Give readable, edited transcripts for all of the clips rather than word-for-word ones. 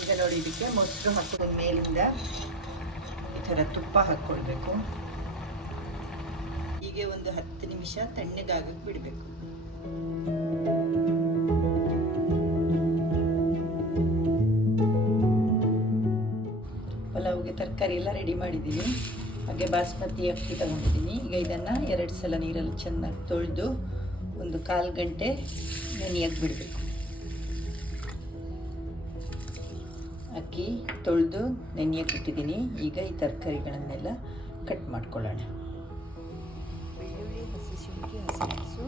ಈಗ ನೋಡಿ, ಇದಕ್ಕೆ ಮೊಸರು ಹಾಕೋದು ಮೇಲಿಂದ ಈ ಥರ ತುಪ್ಪ ಹಾಕ್ಕೊಳ್ಬೇಕು. ಹೀಗೆ ಒಂದು 10 ನಿಮಿಷ ತಣ್ಣಗಾಗಕ್ಕೆ ಬಿಡಬೇಕು. ಪಲಾವ್ಗೆ ತರಕಾರಿ ಎಲ್ಲ ರೆಡಿ ಮಾಡಿದ್ದೀನಿ. ಹಾಗೆ ಬಾಸ್ಮತಿ ಅಕ್ಕಿ ತಗೊಂಡಿದ್ದೀನಿ. ಈಗ ಇದನ್ನು 2 ಸಲ ನೀರಲ್ಲಿ ಚೆನ್ನಾಗಿ ತೊಳೆದು ಒಂದು 1/4 ಗಂಟೆ ನೆನೆಯಕ್ಕೆ ಬಿಡಬೇಕು. ಅಕ್ಕಿ ತೊಳೆದು ನೆನೆಯಕ್ಕೆ ಇಟ್ಟಿದ್ದೀನಿ. ಈಗ ಈ ತರಕಾರಿಗಳನ್ನೆಲ್ಲ ಕಟ್ ಮಾಡ್ಕೊಳ್ಳೋಣ. ಬೆಳ್ಳುಳ್ಳಿ, ಹಸಿ ಶುಂಠಿ, ಹಸಿಮೆಣಸು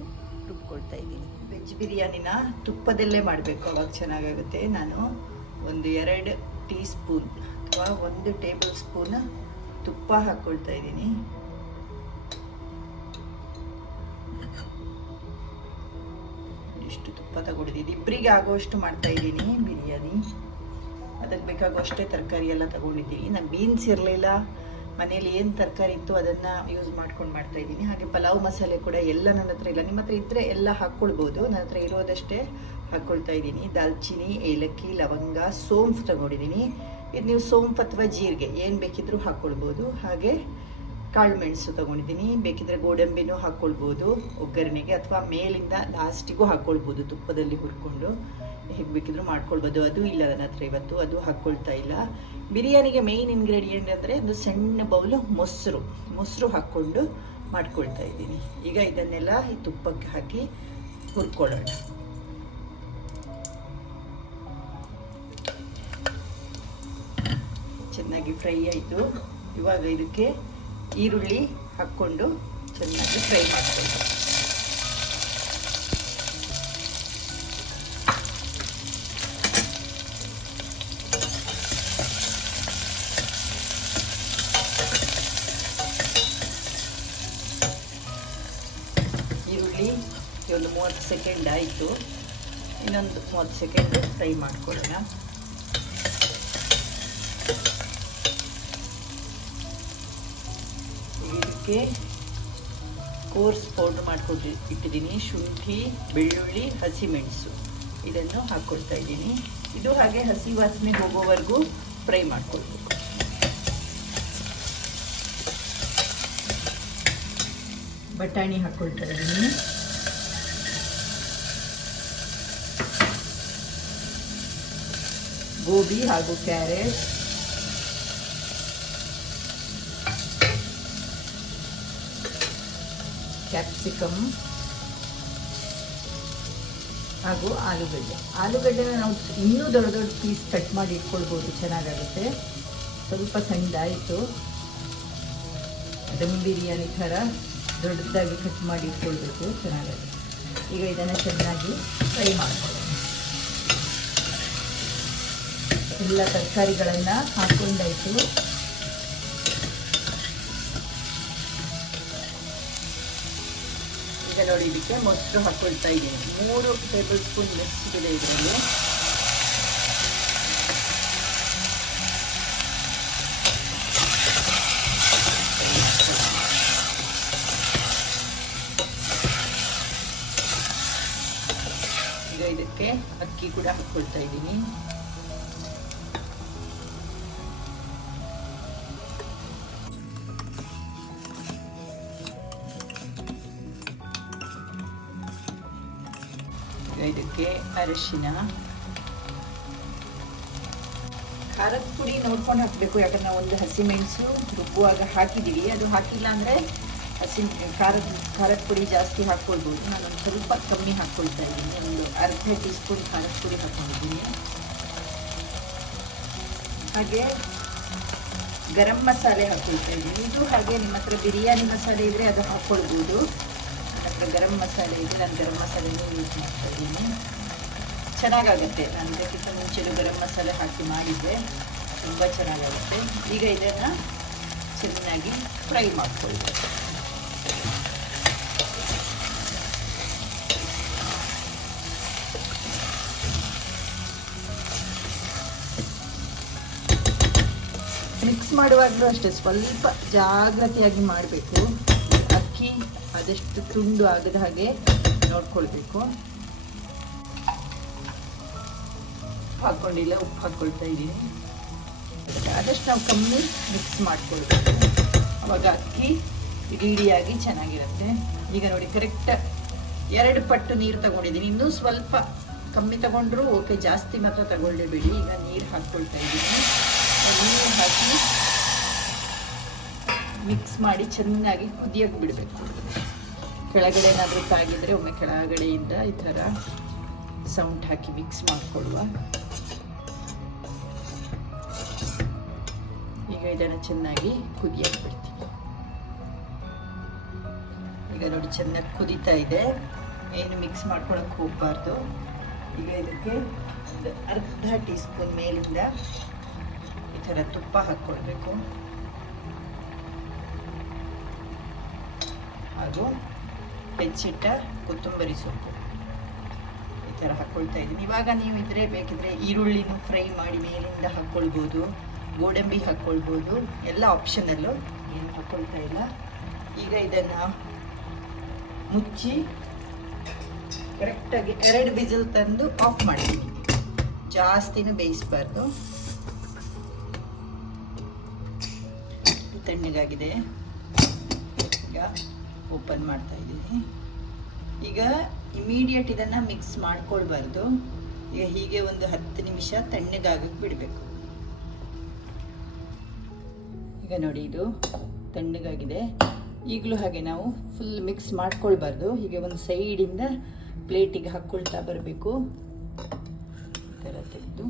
ರುಬ್ಕೊಳ್ತಾ ಇದ್ದೀನಿ. ವೆಜ್ ಬಿರಿಯಾನಿನ ತುಪ್ಪದಲ್ಲೇ ಮಾಡಬೇಕು, ಅವಾಗ ಚೆನ್ನಾಗಾಗುತ್ತೆ. ನಾನು ಒಂದು 2 ಟೀ ಸ್ಪೂನ್ ಅಥವಾ 1 ಟೇಬಲ್ ಸ್ಪೂನ್ ತುಪ್ಪ ಹಾಕ್ಕೊಳ್ತಾ ಇದ್ದೀನಿ. ಇಷ್ಟು ತುಪ್ಪ ತಗೊಂಡಿದ್ದೀನಿ. ಇಬ್ಬರಿಗೆ ಆಗೋಷ್ಟು ಮಾಡ್ತಾ ಇದ್ದೀನಿ ಬಿರಿಯಾನಿ. ಅದಕ್ಕೆ ಬೇಕಾಗುವಷ್ಟೇ ತರಕಾರಿ ಎಲ್ಲ ತಗೊಂಡಿದ್ದೀನಿ. ನಾನು ಬೀನ್ಸ್ ಇರಲಿಲ್ಲ, ಮನೇಲಿ ಏನು ತರಕಾರಿ ಇತ್ತು ಅದನ್ನು ಯೂಸ್ ಮಾಡ್ಕೊಂಡು ಮಾಡ್ತಾ ಇದ್ದೀನಿ. ಹಾಗೆ ಪಲಾವ್ ಮಸಾಲೆ ಕೂಡ ಎಲ್ಲ ನನ್ನ ಹತ್ರ ಇಲ್ಲ. ನಿಮ್ಮ ಹತ್ರ ಇದ್ದರೆ ಎಲ್ಲ ಹಾಕ್ಕೊಳ್ಬೋದು. ನನ್ನ ಹತ್ರ ಇರೋದಷ್ಟೇ ಹಾಕ್ಕೊಳ್ತಾ ಇದ್ದೀನಿ. ದಾಲ್ಚಿನ್ನಿ, ಏಲಕ್ಕಿ, ಲವಂಗ, ಸೋಂಫ್ ತಗೊಂಡಿದ್ದೀನಿ. ಇದು ನೀವು ಸೋಂಫ್ ಅಥವಾ ಜೀರಿಗೆ ಏನು ಬೇಕಿದ್ರೂ ಹಾಕ್ಕೊಳ್ಬೋದು. ಹಾಗೆ ಕಾಳು ಮೆಣಸು ತಗೊಂಡಿದ್ದೀನಿ. ಬೇಕಿದ್ರೆ ಗೋಡಂಬಿನೂ ಹಾಕ್ಕೊಳ್ಬೋದು ಒಗ್ಗರಣೆಗೆ, ಅಥವಾ ಮೇಲಿಂದ ಲಾಸ್ಟಿಗೂ ಹಾಕ್ಕೊಳ್ಬೋದು ತುಪ್ಪದಲ್ಲಿ ಹುರ್ಕೊಂಡು. ಹೇಗೆ ಬೇಕಿದ್ರೂ ಮಾಡ್ಕೊಳ್ಬೋದು. ಅದು ಇಲ್ಲ ನನ್ನ ಹತ್ರ ಇವತ್ತು, ಅದು ಹಾಕ್ಕೊಳ್ತಾ ಇಲ್ಲ. ಬಿರಿಯಾನಿಗೆ ಮೇಯ್ನ್ ಇಂಗ್ರೀಡಿಯೆಂಟ್ ಅಂದರೆ ಒಂದು ಸಣ್ಣ ಬೌಲು ಮೊಸರು ಹಾಕ್ಕೊಂಡು ಮಾಡ್ಕೊಳ್ತಾ ಇದ್ದೀನಿ. ಈಗ ಇದನ್ನೆಲ್ಲ ಈ ತುಪ್ಪಕ್ಕೆ ಹಾಕಿ ಹುರ್ಕೊಳ್ಳೋಣ. ಚೆನ್ನಾಗಿ ಫ್ರೈ ಆಯಿತು. ಇವಾಗ ಇದಕ್ಕೆ ಈರುಳ್ಳಿ ಹಾಕ್ಕೊಂಡು ಚೆನ್ನಾಗಿ ಫ್ರೈ ಮಾಡ್ಕೊಳ್ಳೋಣ. ಈರುಳ್ಳಿ ಒಂದು 30 ಸೆಕೆಂಡ್ ಆಯಿತು. ಇನ್ನೊಂದು 30 ಸೆಕೆಂಡ್ ಫ್ರೈ ಮಾಡ್ಕೊಳ್ಳೋಣ. ಇದಕ್ಕೆ ಕೋರ್ಸ್ ಪೌಡ್ರ್ ಮಾಡ್ಕೊಂಡು ಇಟ್ಟಿದ್ದೀನಿ. ಶುಂಠಿ, ಬೆಳ್ಳುಳ್ಳಿ, ಹಸಿಮೆಣಸು ಇದನ್ನು ಹಾಕ್ಕೊಳ್ತಾ ಇದ್ದೀನಿ. ಇದು ಹಾಗೆ ಹಸಿ ವಾಸನೆ ಹೋಗೋವರೆಗೂ ಫ್ರೈ ಮಾಡ್ಕೊಳ್ಬೇಕು. ಬಟಾಣಿ ಹಾಕ್ಕೊಳ್ತಾ ಇದ್ದೀನಿ. ಗೋಬಿ ಹಾಗೂ ಕ್ಯಾರೆಟ್, ಕ್ಯಾಪ್ಸಿಕಮ್ ಹಾಗೂ ಆಲೂಗಡ್ಡೆನ ನಾವು ಇನ್ನೂ ದೊಡ್ಡ ದೊಡ್ಡ ಪೀಸ್ ಕಟ್ ಮಾಡಿ ಇಟ್ಕೊಳ್ಬೋದು, ಚೆನ್ನಾಗಾಗುತ್ತೆ. ಸ್ವಲ್ಪ ಸಣ್ಣದಾಯಿತು. ದಮ್ ಬಿರಿಯಾನಿ ಥರ ದೊಡ್ಡದಾಗಿ ಕಟ್ ಮಾಡಿ ಇಟ್ಕೊಳ್ಬೇಕು, ಚೆನ್ನಾಗುತ್ತೆ. ಈಗ ಇದನ್ನು ಚೆನ್ನಾಗಿ ಫ್ರೈ ಮಾಡ್ಕೊಳ್ಳೋಣ. ಎಲ್ಲ ತರಕಾರಿಗಳನ್ನು ಹಾಕ್ಕೊಂಡಾಯಿತು. ಈಗ ನೋಡಿ, ಇದಕ್ಕೆ ಮೊಸರು ಹಾಕ್ಕೊಳ್ತಾ ಇದ್ದೀನಿ. 3 ಟೇಬಲ್ ಸ್ಪೂನ್ ಮೊಸರಿದೆ ಇದರಲ್ಲಿ. ಈಗ ಇದಕ್ಕೆ ಅಕ್ಕಿ ಕೂಡ ಹಾಕ್ಕೊಳ್ತಾ ಇದ್ದೀನಿ. ಇದಕ್ಕೆ ಅರಿಶಿನ, ಖಾರದ ಪುಡಿ ನೋಡ್ಕೊಂಡು ಹಾಕಬೇಕು. ಯಾಕಂದ್ರೆ ನಾವು ಒಂದು ಹಸಿಮೆಣಸು ರುಬ್ಬುವಾಗ ಹಾಕಿದ್ದೀವಿ. ಅದು ಹಾಕಿಲ್ಲ ಅಂದರೆ ಖಾರದ ಪುಡಿ ಜಾಸ್ತಿ ಹಾಕ್ಕೊಳ್ಬೋದು. ನಾನೊಂದು ಸ್ವಲ್ಪ ಕಮ್ಮಿ ಹಾಕ್ಕೊಳ್ತಾ ಇದ್ದೀನಿ. ಒಂದು ಅರ್ಧ ಟೀ ಸ್ಪೂನ್ ಖಾರದ ಪುಡಿ ಹಾಕ್ಕೊಂಡಿದ್ದೀನಿ. ಹಾಗೆ ಗರಂ ಮಸಾಲೆ ಹಾಕ್ಕೊಳ್ತಾ ಇದ್ದೀನಿ. ಇದು ಹಾಗೆ ನಿಮ್ಮ ಹತ್ರ ಬಿರಿಯಾನಿ ಮಸಾಲೆ ಇದ್ದರೆ ಅದು ಹಾಕ್ಕೊಳ್ಬೋದು. ಗರಂ ಮಸಾಲೆ ಇದೆ, ನಾನು ಗರಂ ಮಸಾಲೆನೂ ಯೂಸ್ ಮಾಡ್ತಾ ಇದ್ದೀನಿ. ಚೆನ್ನಾಗಾಗುತ್ತೆ. ನಾನು ಇದಕ್ಕಿಂತ ಮುಂಚೆನೂ ಗರಂ ಮಸಾಲೆ ಹಾಕಿ ಮಾಡಿದ್ದೆ, ತುಂಬ ಚೆನ್ನಾಗಾಗುತ್ತೆ. ಈಗ ಇದನ್ನು ಚೆನ್ನಾಗಿ ಫ್ರೈ ಮಾಡ್ಕೊಳ್ಬೇಕು. ಮಿಕ್ಸ್ ಮಾಡುವಾಗಲೂ ಅಷ್ಟೇ ಸ್ವಲ್ಪ ಜಾಗ್ರತೆಯಾಗಿ ಮಾಡಬೇಕು. ಅಕ್ಕಿ ಆದಷ್ಟು ತುಂಡು ಆಗದ ಹಾಗೆ ನೋಡ್ಕೊಳ್ಬೇಕು. ಹಾಕ್ಕೊಂಡಿಲ್ಲ, ಉಪ್ಪು ಹಾಕ್ಕೊಳ್ತಾ ಇದ್ದೀನಿ. ಆದಷ್ಟು ನಾವು ಕಮ್ಮಿ ಮಿಕ್ಸ್ ಮಾಡ್ಕೊಳ್ಬೇಕು, ಅವಾಗ ಅಕ್ಕಿ ಇಡೀಡಿಯಾಗಿ ಚೆನ್ನಾಗಿರುತ್ತೆ. ಈಗ ನೋಡಿ ಕರೆಕ್ಟ್ 2 ಪಟ್ಟು ನೀರು ತಗೊಂಡಿದ್ದೀನಿ. ಇನ್ನೂ ಸ್ವಲ್ಪ ಕಮ್ಮಿ ತಗೊಂಡ್ರು ಓಕೆ, ಜಾಸ್ತಿ ಮಾತ್ರ ತಗೊಳ್ಳೇಬೇಡಿ. ಈಗ ನೀರು ಹಾಕ್ಕೊಳ್ತಾ ಇದ್ದೀನಿ. ನೀರು ಹಾಕಿ ಮಿಕ್ಸ್ ಮಾಡಿ ಚೆನ್ನಾಗಿ ಕುದಿಯೋಕೆ ಬಿಡಬೇಕು. ಕೆಳಗಡೆ ಏನಾದರೂ ತಾಗಿದ್ರೆ ಒಮ್ಮೆ ಕೆಳಗಡೆಯಿಂದ ಈ ಥರ ಸೌಂಡ್ ಹಾಕಿ ಮಿಕ್ಸ್ ಮಾಡಿಕೊಡುವ. ಈಗ ಇದನ್ನು ಚೆನ್ನಾಗಿ ಕುದಿಯೋಕೆ ಬಿಡ್ತೀನಿ. ಈಗ ನೋಡಿ ಚೆನ್ನಾಗಿ ಕುದೀತಾ ಇದೆ, ಏನು ಮಿಕ್ಸ್ ಮಾಡ್ಕೊಳಕ್ಕೆ ಹೋಗಬಾರ್ದು. ಈಗ ಇದಕ್ಕೆ ಒಂದು ಅರ್ಧ ಟೀ ಸ್ಪೂನ್ ಮೇಲಿಂದ ಈ ಥರ ತುಪ್ಪ ಹಾಕ್ಕೊಳ್ಬೇಕು, ಹಾಗೂ ಹೆಚ್ಚಿಟ್ಟ ಕೊತ್ತಂಬರಿ ಸೊಪ್ಪು ಈ ಥರ ಹಾಕ್ಕೊಳ್ತಾ ಇದ್ದೀನಿ. ಇವಾಗ ನೀವು ಇದ್ರೆ ಬೇಕಿದ್ರೆ ಈರುಳ್ಳಿನೂ ಫ್ರೈ ಮಾಡಿ ಮೇಲಿಂದ ಹಾಕ್ಕೊಳ್ಬೋದು, ಗೋಡಂಬಿ ಹಾಕ್ಕೊಳ್ಬೋದು, ಎಲ್ಲ ಆಪ್ಷನಲ್ಲು, ಏನು ಹಾಕ್ಕೊಳ್ತಾ ಇಲ್ಲ. ಈಗ ಇದನ್ನು ಮುಚ್ಚಿ ಕರೆಕ್ಟಾಗಿ 2 ವಿಸಿಲ್ ತಂದು ಆಫ್ ಮಾಡಿದ್ದೀನಿ. ಜಾಸ್ತಿನೂ ಬೇಯಿಸಬಾರ್ದು. ತಣ್ಣಗಾಗಿದೆ. ಈಗ ಓಪನ್ ಮಾಡ್ತಾ ಇದ್ದೀನಿ. ಈಗ ಇಮಿಡಿಯೇಟ್ ಇದನ್ನು ಮಿಕ್ಸ್ ಮಾಡ್ಕೊಳ್ಬಾರ್ದು. ಈಗ ಹೀಗೆ ಒಂದು 10 ನಿಮಿಷ ತಣ್ಣಗಾಗಕ್ಕೆ ಬಿಡಬೇಕು. ಈಗ ನೋಡಿ ಇದು ತಣ್ಣಗಾಗಿದೆ. ಈಗಲೂ ಹಾಗೆ ನಾವು ಫುಲ್ ಮಿಕ್ಸ್ ಮಾಡ್ಕೊಳ್ಬಾರ್ದು. ಹೀಗೆ ಒಂದು ಸೈಡಿಂದ ಪ್ಲೇಟಿಗೆ ಹಾಕ್ಕೊಳ್ತಾ ಬರಬೇಕು. ಈ ಥರ ತೆಗೆದು